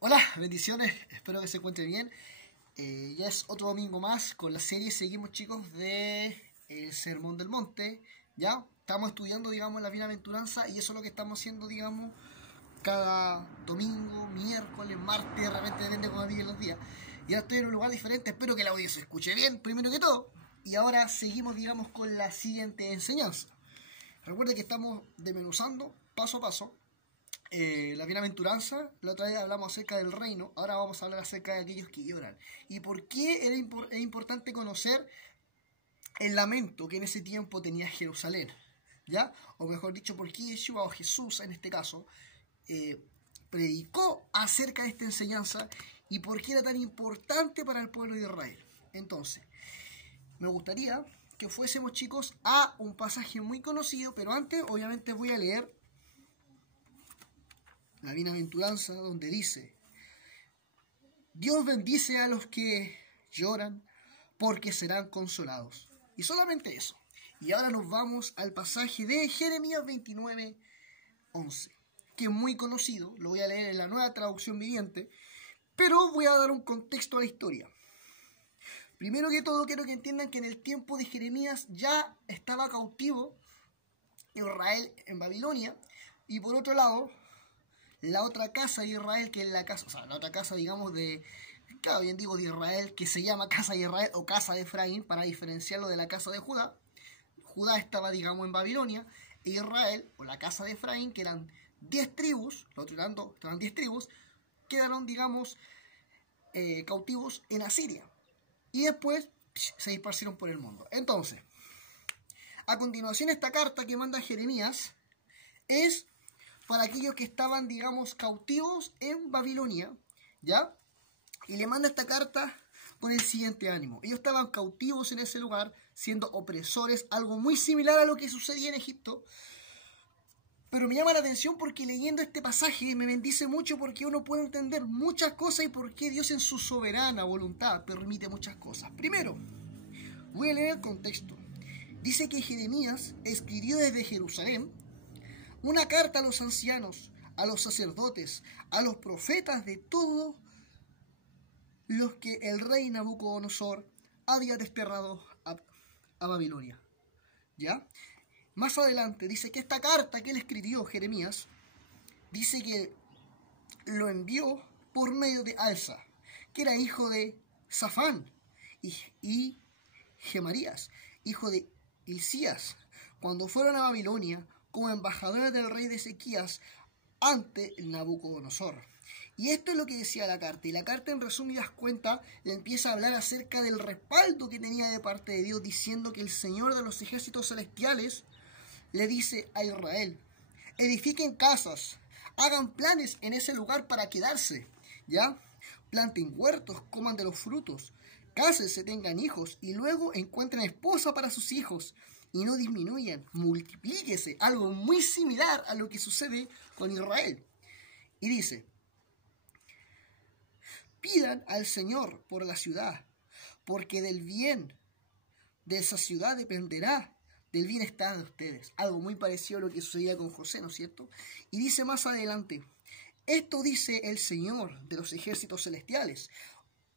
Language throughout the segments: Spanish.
Hola, bendiciones, espero que se encuentre bien. Ya es otro domingo más con la serie, seguimos chicos de El Sermón del Monte. Ya estamos estudiando, digamos, la bienaventuranza y eso es lo que estamos haciendo, digamos, cada domingo, miércoles, martes, de repente depende cómo viven los días. Y ahora estoy en un lugar diferente, espero que el audio se escuche bien, primero que todo. Y ahora seguimos, digamos, con la siguiente enseñanza. Recuerden que estamos desmenuzando paso a paso la bienaventuranza. La otra vez hablamos acerca del reino, ahora vamos a hablar acerca de aquellos que lloran. ¿Y por qué es importante conocer el lamento que en ese tiempo tenía Jerusalén? ¿Ya? O mejor dicho, por qué Yeshua o Jesús en este caso predicó acerca de esta enseñanza y por qué era tan importante para el pueblo de Israel. Entonces, me gustaría que fuésemos chicos a un pasaje muy conocido, pero antes obviamente voy a leer la bienaventuranza donde dice: Dios bendice a los que lloran porque serán consolados. Y solamente eso. Y ahora nos vamos al pasaje de Jeremías 29:11, que es muy conocido, lo voy a leer en la Nueva Traducción Viviente, pero voy a dar un contexto a la historia. Primero que todo, quiero que entiendan que en el tiempo de Jeremías ya estaba cautivo Israel en Babilonia, y por otro lado, la otra casa de Israel, que es la casa, o sea, la otra casa, digamos, claro, bien digo de Israel, que se llama casa de Israel o casa de Efraín, para diferenciarlo de la casa de Judá. Judá estaba, digamos, en Babilonia, e Israel, o la casa de Efraín, que eran 10 tribus, los otros eran 10 tribus, quedaron, digamos, cautivos en Asiria. Y después se dispersaron por el mundo. Entonces, a continuación, esta carta que manda Jeremías es para aquellos que estaban, digamos, cautivos en Babilonia, ¿ya? Y le manda esta carta con el siguiente ánimo. Ellos estaban cautivos en ese lugar, siendo opresores, algo muy similar a lo que sucedía en Egipto. Pero me llama la atención porque leyendo este pasaje me bendice mucho, porque uno puede entender muchas cosas y por qué Dios en su soberana voluntad permite muchas cosas. Primero, voy a leer el contexto. Dice que Jeremías escribió desde Jerusalén una carta a los ancianos, a los sacerdotes, a los profetas de todos los que el rey Nabucodonosor había desterrado a Babilonia. ¿Ya? Más adelante dice que esta carta que él escribió, Jeremías, dice que lo envió por medio de Alsa, que era hijo de Safán, y Gemarías, hijo de Hilcías, cuando fueron a Babilonia como embajadores del rey de Ezequías ante Nabucodonosor. Y esto es lo que decía la carta. Y la carta, en resumidas cuentas, le empieza a hablar acerca del respaldo que tenía de parte de Dios, diciendo que el Señor de los ejércitos celestiales le dice a Israel: edifiquen casas, hagan planes en ese lugar para quedarse, ¿ya? Planten huertos, coman de los frutos, cásense, tengan hijos, y luego encuentren esposa para sus hijos, y no disminuyan, multiplíquese, algo muy similar a lo que sucede con Israel. Y dice: pidan al Señor por la ciudad, porque del bien de esa ciudad dependerá del bienestar de ustedes. Algo muy parecido a lo que sucedía con José, ¿no es cierto? Y dice más adelante: esto dice el Señor de los ejércitos celestiales: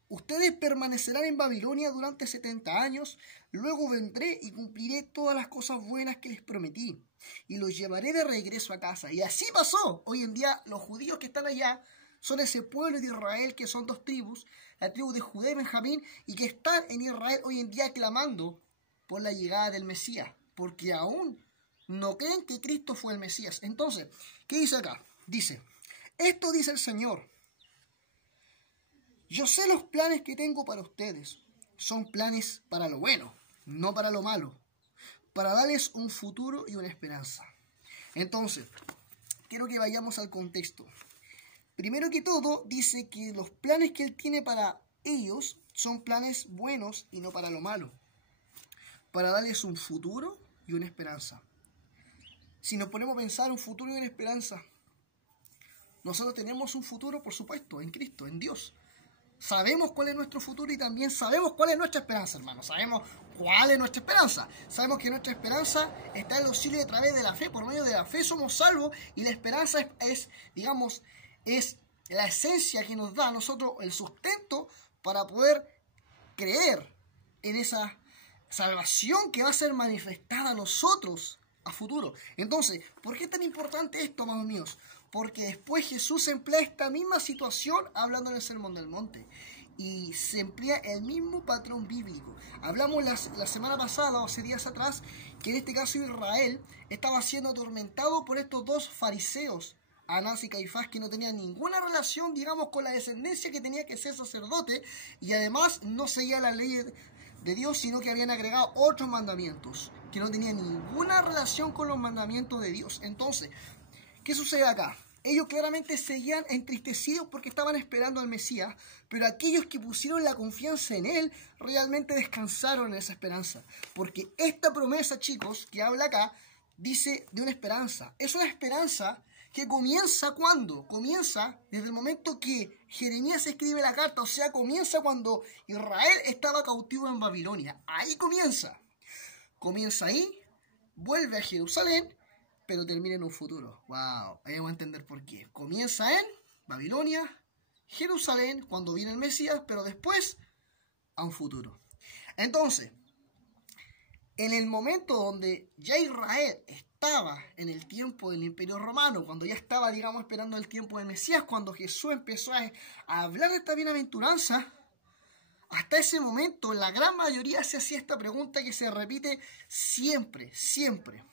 ustedes permanecerán en Babilonia durante 70 años, luego vendré y cumpliré todas las cosas buenas que les prometí, y los llevaré de regreso a casa. Y así pasó. Hoy en día los judíos que están allá son ese pueblo de Israel, que son 2 tribus, la tribu de Judá y Benjamín, y que están en Israel hoy en día clamando por la llegada del Mesías, porque aún no creen que Cristo fue el Mesías. Entonces, ¿qué dice acá? Dice: esto dice el Señor: yo sé los planes que tengo para ustedes. Son planes para lo bueno, no para lo malo, para darles un futuro y una esperanza. Entonces, quiero que vayamos al contexto. Primero que todo, dice que los planes que Él tiene para ellos son planes buenos y no para lo malo, para darles un futuro y una esperanza. Si nos ponemos a pensar un futuro y una esperanza, nosotros tenemos un futuro, por supuesto, en Cristo, en Dios. Sabemos cuál es nuestro futuro y también sabemos cuál es nuestra esperanza, hermano. Sabemos cuál es nuestra esperanza. Sabemos que nuestra esperanza está en los cielos a través de la fe. Por medio de la fe somos salvos, y la esperanza es la esencia que nos da a nosotros el sustento para poder creer en esa salvación que va a ser manifestada a nosotros a futuro. Entonces, ¿por qué es tan importante esto, amados míos? Porque después Jesús emplea esta misma situación hablando en el Sermón del Monte. Y se emplea el mismo patrón bíblico. Hablamos la semana pasada, o hace días atrás, que en este caso Israel estaba siendo atormentado por estos dos fariseos, Anás y Caifás, que no tenían ninguna relación, digamos, con la descendencia que tenía que ser sacerdote, y además no seguía la ley de Dios, sino que habían agregado otros mandamientos, que no tenían ninguna relación con los mandamientos de Dios. Entonces, ¿qué sucede acá? Ellos claramente seguían entristecidos porque estaban esperando al Mesías, pero aquellos que pusieron la confianza en Él realmente descansaron en esa esperanza. Porque esta promesa, chicos, que habla acá, dice de una esperanza. Es una esperanza que comienza ¿cuándo? Comienza desde el momento que Jeremías escribe la carta, o sea, comienza cuando Israel estaba cautivo en Babilonia. Ahí comienza. Comienza ahí, vuelve a Jerusalén, pero termina en un futuro. Wow, ahí vamos a entender por qué. Comienza en Babilonia, Jerusalén, cuando viene el Mesías, pero después a un futuro. Entonces, en el momento donde ya Israel estaba en el tiempo del Imperio Romano, cuando ya estaba, digamos, esperando el tiempo del Mesías, cuando Jesús empezó a hablar de esta bienaventuranza, hasta ese momento la gran mayoría se hacía esta pregunta que se repite siempre, siempre.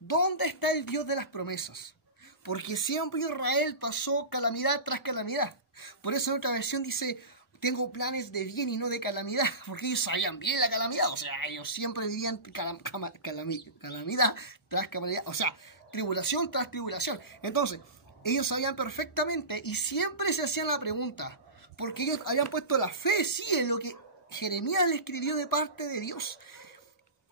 ¿Dónde está el Dios de las promesas? Porque siempre Israel pasó calamidad tras calamidad. Por eso en otra versión dice, tengo planes de bien y no de calamidad. Porque ellos sabían bien la calamidad. O sea, ellos siempre vivían calamidad tras calamidad. O sea, tribulación tras tribulación. Entonces, ellos sabían perfectamente y siempre se hacían la pregunta. Porque ellos habían puesto la fe, sí, en lo que Jeremías le escribió de parte de Dios.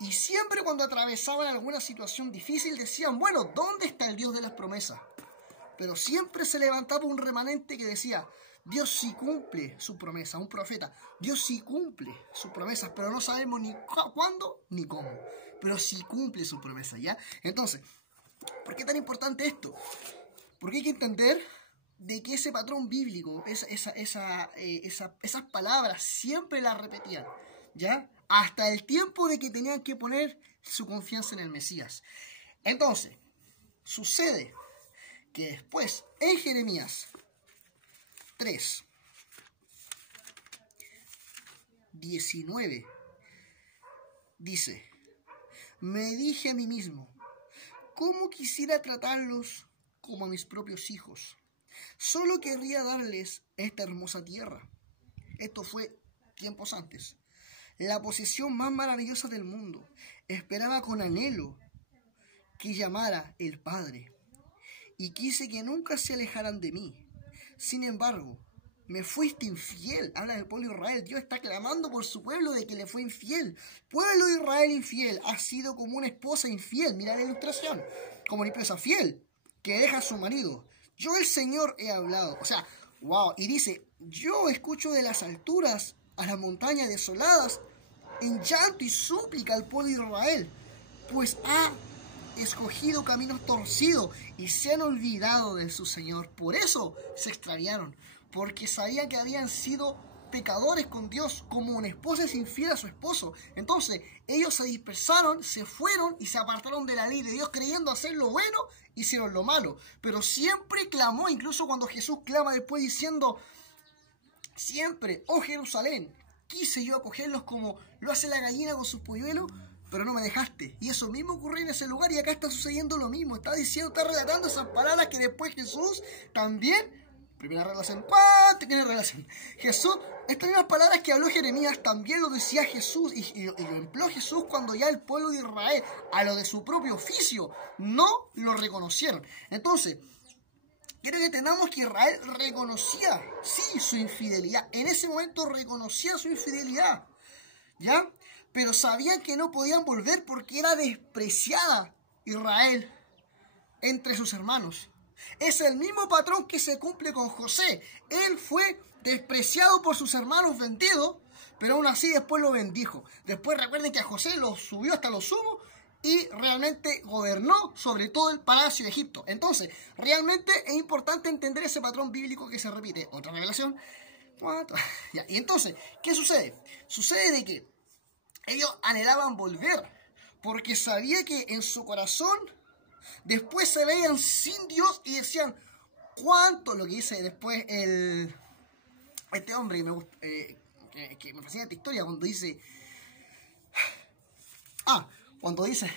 Y siempre cuando atravesaban alguna situación difícil decían, bueno, ¿dónde está el Dios de las promesas? Pero siempre se levantaba un remanente que decía, Dios sí cumple su promesa, un profeta. Dios sí cumple sus promesas, pero no sabemos ni cuándo ni cómo. Pero sí cumple su promesa, ¿ya? Entonces, ¿por qué es tan importante esto? Porque hay que entender de que ese patrón bíblico, esas palabras siempre las repetían, ¿ya? Hasta el tiempo de que tenían que poner su confianza en el Mesías. Entonces, sucede que después, en Jeremías 3, 19, dice, me dije a mí mismo, ¿cómo quisiera tratarlos como a mis propios hijos? Solo querría darles esta hermosa tierra. Esto fue tiempos antes. La posesión más maravillosa del mundo. Esperaba con anhelo que llamara el Padre. Y quise que nunca se alejaran de mí. Sin embargo, me fuiste infiel. Habla del pueblo de Israel. Dios está clamando por su pueblo de que le fue infiel. Pueblo de Israel infiel. Ha sido como una esposa infiel. Mira la ilustración. Como una esposa fiel que deja a su marido. Yo el Señor he hablado. O sea, wow. Y dice, yo escucho de las alturas a las montañas desoladas en llanto y súplica al pueblo de Israel, pues ha escogido caminos torcidos y se han olvidado de su Señor. Por eso se extraviaron, porque sabían que habían sido pecadores con Dios, como una esposa es infiel a su esposo. Entonces ellos se dispersaron, se fueron y se apartaron de la ley de Dios, creyendo hacer lo bueno, hicieron lo malo. Pero siempre clamó, incluso cuando Jesús clama después diciendo, siempre, oh Jerusalén, quise yo acogerlos como lo hace la gallina con sus polluelos, pero no me dejaste. Y eso mismo ocurrió en ese lugar y acá está sucediendo lo mismo. Está diciendo, está relatando esas palabras que después Jesús también, primera relación, ¿cuánto tiene relación? Jesús, estas mismas palabras que habló Jeremías también lo decía Jesús y lo empleó Jesús cuando ya el pueblo de Israel, a lo de su propio oficio, no lo reconocieron. Entonces, quiero que entendamos que Israel reconocía, sí, su infidelidad. En ese momento reconocía su infidelidad, ¿ya? Pero sabían que no podían volver porque era despreciada Israel entre sus hermanos. Es el mismo patrón que se cumple con José. Él fue despreciado por sus hermanos, vendido, pero aún así después lo bendijo. Después recuerden que a José lo subió hasta lo sumo y realmente gobernó sobre todo el palacio de Egipto. Entonces, realmente es importante entender ese patrón bíblico que se repite. Otra revelación. Ya, y entonces, ¿qué sucede? Sucede de que ellos anhelaban volver, porque sabía que en su corazón después se veían sin Dios y decían, ¿cuánto? Lo que dice después este hombre que me fascina esta historia, cuando dice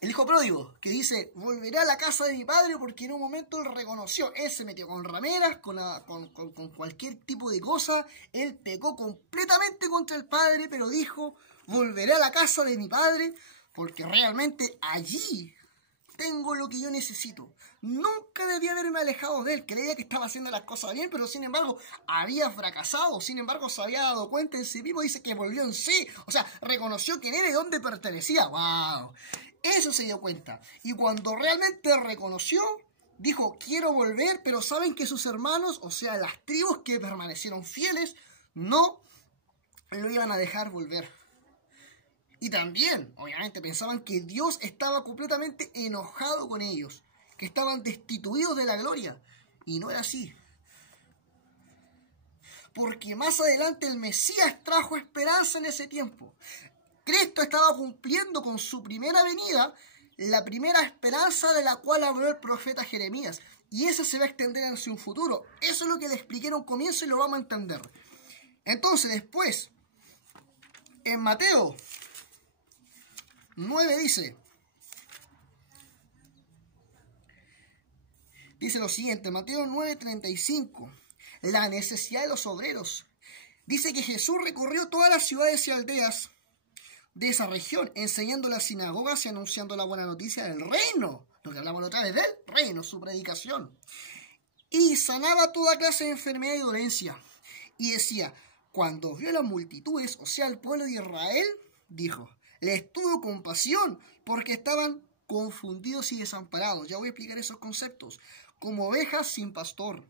el hijo pródigo, que dice, volveré a la casa de mi padre, porque en un momento él reconoció, él se metió con rameras, con cualquier tipo de cosa, él pecó completamente contra el padre, pero dijo, volveré a la casa de mi padre, porque realmente allí tengo lo que yo necesito. Nunca debía haberme alejado de él. Creía que estaba haciendo las cosas bien, pero sin embargo había fracasado. Sin embargo se había dado cuenta en sí mismo. Dice que volvió en sí. O sea, reconoció quién era y dónde pertenecía. ¡Wow! Eso se dio cuenta. Y cuando realmente reconoció, dijo, quiero volver, pero saben que sus hermanos, o sea, las tribus que permanecieron fieles, no lo iban a dejar volver. Y también, obviamente, pensaban que Dios estaba completamente enojado con ellos, que estaban destituidos de la gloria. Y no era así. Porque más adelante el Mesías trajo esperanza en ese tiempo. Cristo estaba cumpliendo con su primera venida la primera esperanza de la cual habló el profeta Jeremías. Y esa se va a extender hacia un futuro. Eso es lo que le expliqué en un comienzo y lo vamos a entender. Entonces, después, en Mateo 9 dice lo siguiente, Mateo 9:35, la necesidad de los obreros. Dice que Jesús recorrió todas las ciudades y aldeas de esa región, enseñando las sinagogas y anunciando la buena noticia del reino, lo que hablamos la otra vez del reino, su predicación. Y sanaba toda clase de enfermedad y dolencia. Y decía, cuando vio las multitudes, o sea, el pueblo de Israel, dijo, les tuvo compasión, porque estaban confundidos y desamparados. Ya voy a explicar esos conceptos. Como ovejas sin pastor.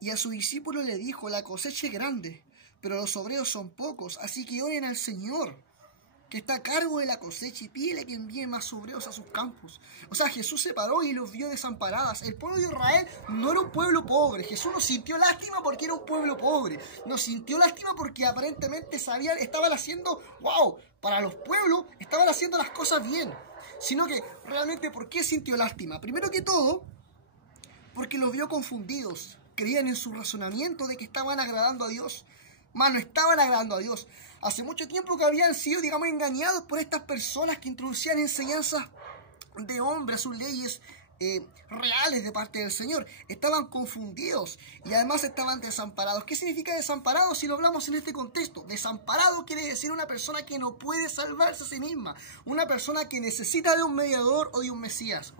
Y a su discípulo le dijo, la cosecha es grande, pero los obreros son pocos, así que oren al Señor, que está a cargo de la cosecha, y pídele que envíe más obreros a sus campos. O sea, Jesús se paró y los vio desamparadas. El pueblo de Israel no era un pueblo pobre. Jesús no sintió lástima porque era un pueblo pobre. No sintió lástima porque aparentemente estaban haciendo, para los pueblos, estaban haciendo las cosas bien. Sino que realmente, ¿por qué sintió lástima? Primero que todo, porque los vio confundidos. Creían en su razonamiento de que estaban agradando a Dios. Más no estaban agradando a Dios. Hace mucho tiempo que habían sido, engañados por estas personas que introducían enseñanzas de hombres, sus leyes reales de parte del Señor. Estaban confundidos y además estaban desamparados. ¿Qué significa desamparado si lo hablamos en este contexto? Desamparado quiere decir una persona que no puede salvarse a sí misma, una persona que necesita de un mediador o de un Mesías.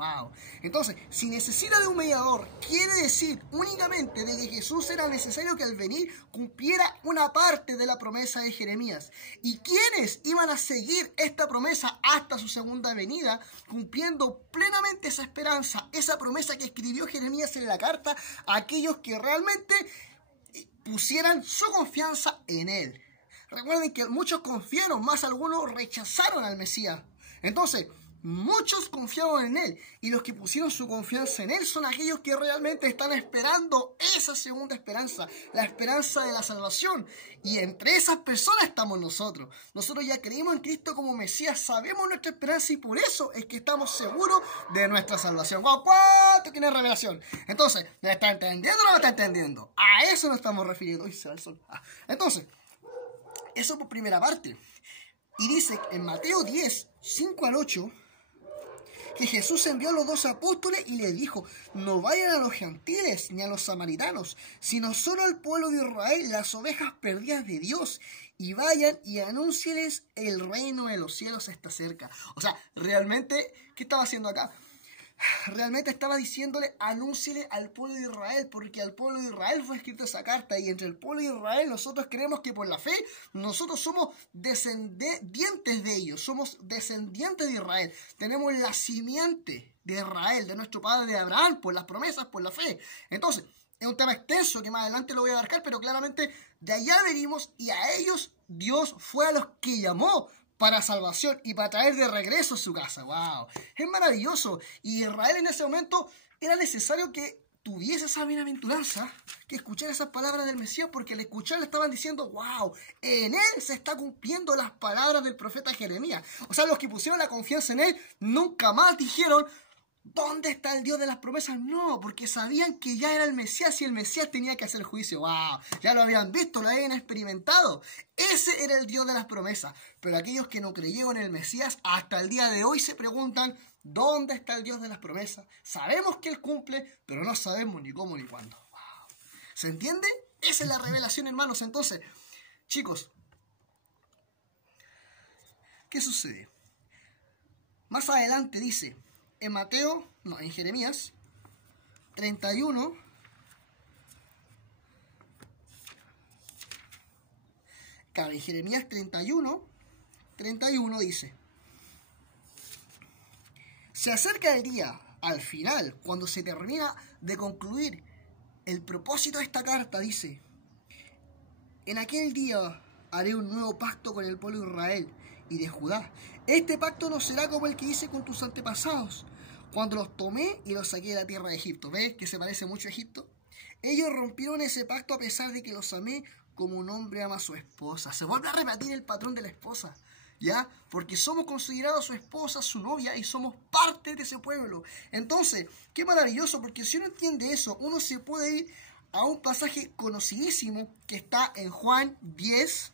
Entonces, si necesita de un mediador, quiere decir únicamente de que Jesús era necesario que al venir cumpliera una parte de la promesa de Jeremías. ¿Y quiénes iban a seguir esta promesa hasta su segunda venida, cumpliendo plenamente esa esperanza, esa promesa que escribió Jeremías en la carta, a aquellos que realmente pusieran su confianza en él? Recuerden que muchos confiaron, más algunos rechazaron al Mesías. Entonces, muchos confiaron en él, y los que pusieron su confianza en él son aquellos que realmente están esperando esa segunda esperanza, la esperanza de la salvación. Y entre esas personas estamos nosotros. Nosotros ya creímos en Cristo como Mesías, sabemos nuestra esperanza, y por eso es que estamos seguros de nuestra salvación. ¿Cuánto tiene revelación? Entonces, ¿me está entendiendo o no me está entendiendo? A eso nos estamos refiriendo. Uy, se va el sol. Entonces, eso por primera parte. Y dice en Mateo 10, 5 al 8, que Jesús envió a los 12 apóstoles y les dijo, no vayan a los gentiles ni a los samaritanos, sino solo al pueblo de Israel, las ovejas perdidas de Dios, y vayan y anúncieles el reino de los cielos está cerca. O sea, realmente, ¿qué estaba haciendo acá? Realmente estaba diciéndole, anúnciele al pueblo de Israel, porque al pueblo de Israel fue escrita esa carta, y entre el pueblo de Israel nosotros creemos que por la fe nosotros somos descendientes de ellos, somos descendientes de Israel, tenemos la simiente de Israel, de nuestro padre de Abraham, por las promesas, por la fe. Entonces, es un tema extenso que más adelante lo voy a abarcar, pero claramente de allá venimos, y a ellos Dios fue a los que llamó para salvación y para traer de regreso a su casa. ¡Wow! Es maravilloso. Y Israel en ese momento era necesario que tuviese esa bienaventuranza, que escuchara esas palabras del Mesías, porque al escuchar le estaban diciendo, wow, en él se está cumpliendo las palabras del profeta Jeremías. O sea, los que pusieron la confianza en él nunca más dijeron, ¿dónde está el Dios de las promesas? No, porque sabían que ya era el Mesías y el Mesías tenía que hacer juicio. ¡Wow! Ya lo habían visto, lo habían experimentado. Ese era el Dios de las promesas. Pero aquellos que no creyeron en el Mesías hasta el día de hoy se preguntan, ¿dónde está el Dios de las promesas? Sabemos que Él cumple, pero no sabemos ni cómo ni cuándo. ¡Wow! ¿Se entiende? Esa es la revelación, hermanos. Entonces, chicos, ¿qué sucede? Más adelante dice, en Jeremías 31, claro, en Jeremías 31 dice, se acerca el día, al final, cuando se termina de concluir el propósito de esta carta, dice, en aquel día haré un nuevo pacto con el pueblo de Israel y de Judá. Este pacto no será como el que hice con tus antepasados, cuando los tomé y los saqué de la tierra de Egipto. ¿Ves que se parece mucho a Egipto? Ellos rompieron ese pacto a pesar de que los amé como un hombre ama a su esposa. Se vuelve a repetir el patrón de la esposa, ¿ya? Porque somos considerados su esposa, su novia, y somos parte de ese pueblo. Entonces, qué maravilloso, porque si uno entiende eso, uno se puede ir a un pasaje conocidísimo que está en Juan 10,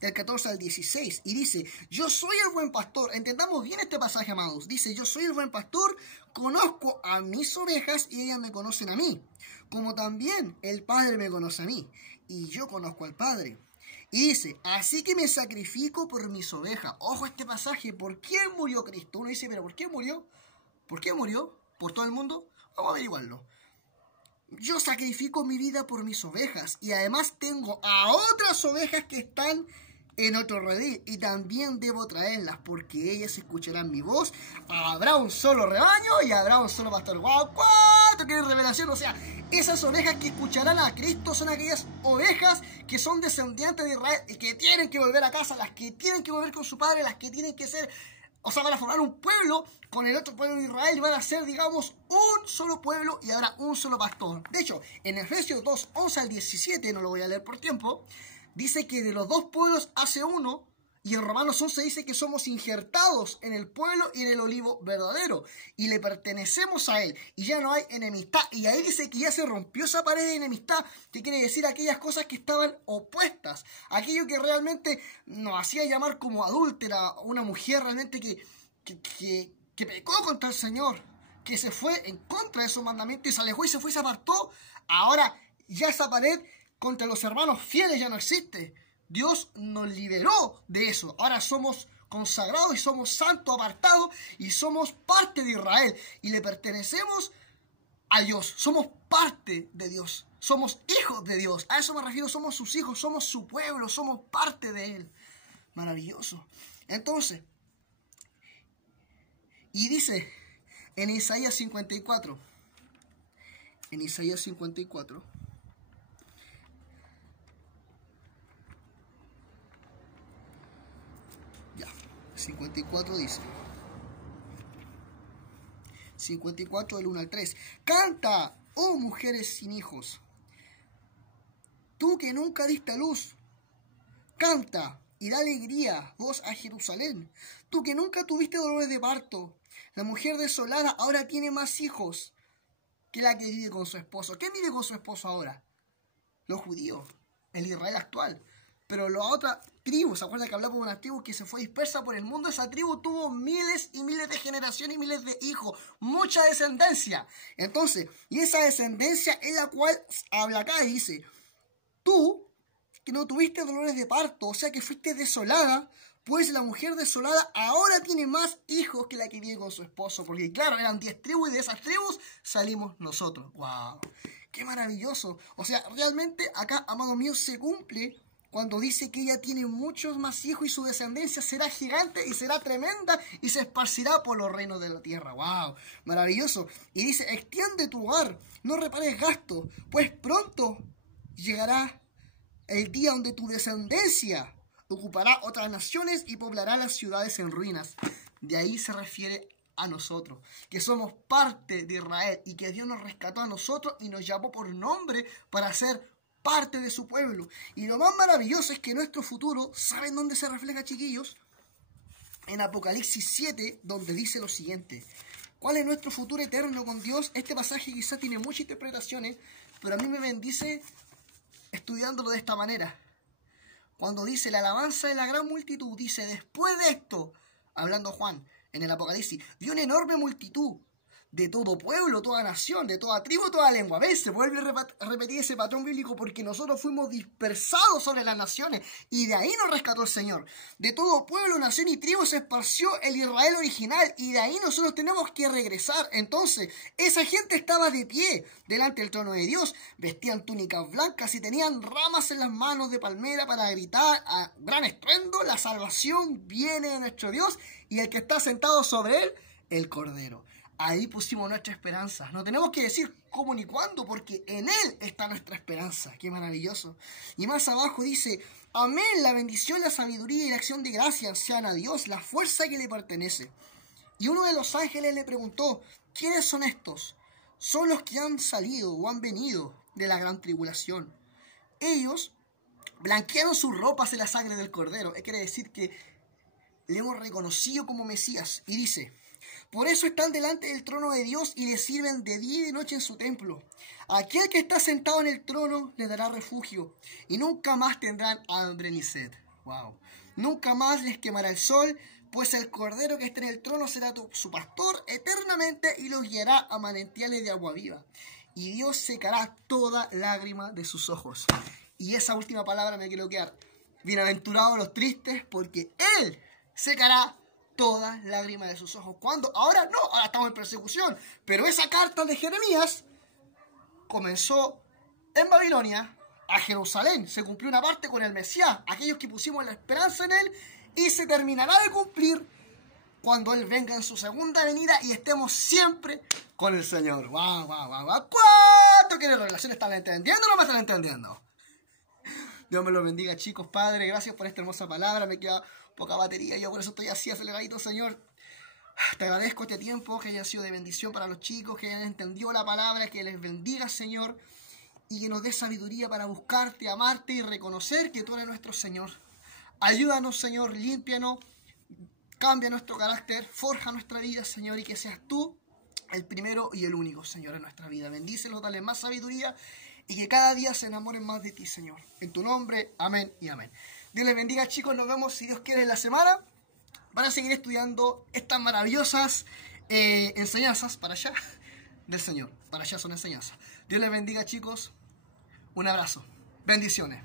del 14 al 16, y dice, yo soy el buen pastor. Entendamos bien este pasaje, amados. Dice, yo soy el buen pastor, conozco a mis ovejas y ellas me conocen a mí, como también el Padre me conoce a mí, y yo conozco al Padre. Y dice, así que me sacrifico por mis ovejas. Ojo a este pasaje, ¿por quién murió Cristo? Uno dice, pero ¿por qué murió? ¿Por qué murió? ¿Por todo el mundo? Vamos a averiguarlo. Yo sacrifico mi vida por mis ovejas, y además tengo a otras ovejas que están en otro redil, y también debo traerlas, porque ellas escucharán mi voz. Habrá un solo rebaño y habrá un solo pastor. ¡Wow! ¡Cuánto que revelación! O sea, esas ovejas que escucharán a Cristo son aquellas ovejas que son descendientes de Israel y que tienen que volver a casa, las que tienen que volver con su padre, las que tienen que ser, o sea, van a formar un pueblo con el otro pueblo de Israel y van a ser, digamos, un solo pueblo y habrá un solo pastor. De hecho, en Efesios 2, 11 al 17, no lo voy a leer por tiempo, dice que de los dos pueblos hace uno, y en Romanos 11 dice que somos injertados en el pueblo y en el olivo verdadero, y le pertenecemos a él, y ya no hay enemistad. Y ahí dice que ya se rompió esa pared de enemistad, que quiere decir aquellas cosas que estaban opuestas, aquello que realmente nos hacía llamar como adúltera, una mujer realmente que pecó contra el Señor, que se fue en contra de su mandamiento y se alejó y se fue y se apartó. Ahora ya esa pared contra los hermanos fieles ya no existe. Dios nos liberó de eso. Ahora somos consagrados y somos santos, apartados, y somos parte de Israel y le pertenecemos a Dios. Somos parte de Dios. Somos hijos de Dios. A eso me refiero, somos sus hijos, somos su pueblo, somos parte de Él. Maravilloso. Entonces, y dice en Isaías 54, ya, 54 dice, 54 del 1 al 3, canta, oh mujeres sin hijos, tú que nunca diste a luz, canta y da alegría, voz a Jerusalén, tú que nunca tuviste dolores de parto, la mujer desolada ahora tiene más hijos que la que vive con su esposo. ¿Quién vive con su esposo ahora? Los judíos, el Israel actual. Pero la otra tribu, ¿se acuerdan que hablamos de una tribu que se fue dispersa por el mundo? Esa tribu tuvo miles y miles de generaciones y miles de hijos, mucha descendencia. Entonces, y esa descendencia es la cual habla acá y dice, tú que no tuviste dolores de parto, o sea que fuiste desolada, pues la mujer desolada ahora tiene más hijos que la que vive con su esposo. Porque claro, eran 10 tribus y de esas tribus salimos nosotros. ¡Wow! ¡Qué maravilloso! O sea, realmente acá, amado mío, se cumple cuando dice que ella tiene muchos más hijos y su descendencia será gigante y será tremenda y se esparcirá por los reinos de la tierra. ¡Wow! Maravilloso. Y dice, extiende tu hogar, no repares gasto, pues pronto llegará el día donde tu descendencia ocupará otras naciones y poblará las ciudades en ruinas. De ahí se refiere a nosotros, que somos parte de Israel y que Dios nos rescató a nosotros y nos llamó por nombre para ser parte de su pueblo. Y lo más maravilloso es que nuestro futuro, ¿saben dónde se refleja, chiquillos? En Apocalipsis 7, donde dice lo siguiente: ¿cuál es nuestro futuro eterno con Dios? Este pasaje quizás tiene muchas interpretaciones, pero a mí me bendice estudiándolo de esta manera. Cuando dice la alabanza de la gran multitud, dice: después de esto, hablando Juan en el Apocalipsis, vio una enorme multitud de todo pueblo, toda nación, de toda tribu, toda lengua. ¿Ves? Se vuelve a repetir ese patrón bíblico porque nosotros fuimos dispersados sobre las naciones y de ahí nos rescató el Señor. De todo pueblo, nación y tribu se esparció el Israel original y de ahí nosotros tenemos que regresar. Entonces, esa gente estaba de pie delante del trono de Dios, vestían túnicas blancas y tenían ramas en las manos de palmera para gritar a gran estruendo: la salvación viene de nuestro Dios y el que está sentado sobre él, el Cordero. Ahí pusimos nuestra esperanza. No tenemos que decir cómo ni cuándo, porque en Él está nuestra esperanza. ¡Qué maravilloso! Y más abajo dice: amén, la bendición, la sabiduría y la acción de gracias sean a Dios, la fuerza que le pertenece. Y uno de los ángeles le preguntó: ¿quiénes son estos? Son los que han salido o han venido de la gran tribulación. Ellos blanquearon sus ropas en la sangre del Cordero. Quiere decir que le hemos reconocido como Mesías. Y dice: por eso están delante del trono de Dios y le sirven de día y de noche en su templo. Aquel que está sentado en el trono les dará refugio y nunca más tendrán hambre ni sed. Wow. Nunca más les quemará el sol, pues el Cordero que está en el trono será su pastor eternamente y los guiará a manantiales de agua viva. Y Dios secará toda lágrima de sus ojos. Y esa última palabra me quiero quedar: bienaventurados los tristes, porque Él secará toda lágrima de sus ojos. ¿Cuándo? Ahora no, ahora estamos en persecución. Pero esa carta de Jeremías comenzó en Babilonia a Jerusalén. Se cumplió una parte con el Mesías, aquellos que pusimos la esperanza en Él, y se terminará de cumplir cuando Él venga en su segunda venida y estemos siempre con el Señor. ¡Wow, wow, wow, wow! ¿Cuánto que las relaciones están entendiendo o no me están entendiendo? Dios me los bendiga, chicos, Padre. Gracias por esta hermosa palabra. Me queda poca batería, yo por eso estoy así aceleradito, Señor. Te agradezco este tiempo, que haya sido de bendición para los chicos, que hayan entendido la palabra, que les bendiga, Señor, y que nos dé sabiduría para buscarte, amarte y reconocer que tú eres nuestro Señor. Ayúdanos, Señor, límpianos, cambia nuestro carácter, forja nuestra vida, Señor, y que seas tú el primero y el único, Señor, en nuestra vida. Bendícelos, dale más sabiduría y que cada día se enamoren más de ti, Señor. En tu nombre, amén y amén. Dios les bendiga, chicos. Nos vemos, si Dios quiere, en la semana para seguir estudiando estas maravillosas enseñanzas para allá del Señor. Para allá son enseñanzas. Dios les bendiga, chicos. Un abrazo. Bendiciones.